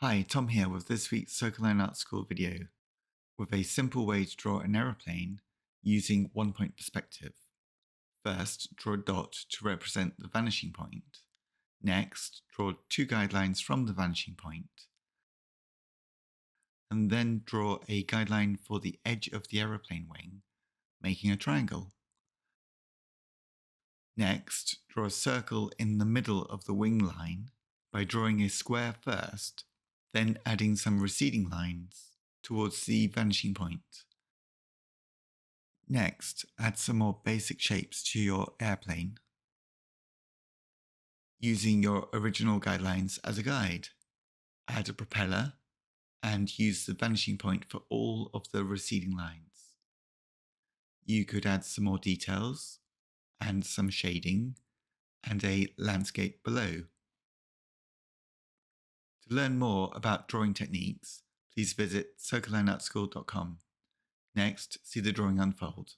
Hi, Tom here with this week's Circle Line Art School video with a simple way to draw an aeroplane using one-point perspective. First, draw a dot to represent the vanishing point. Next, draw two guidelines from the vanishing point. And then draw a guideline for the edge of the aeroplane wing, making a triangle. Next, draw a circle in the middle of the wing line by drawing a square first, then adding some receding lines towards the vanishing point. Next, add some more basic shapes to your airplane, using your original guidelines as a guide. Add a propeller and use the vanishing point for all of the receding lines. You could add some more details and some shading and a landscape below. To learn more about drawing techniques, please visit circlelineartschool.com. Next, see the drawing unfold.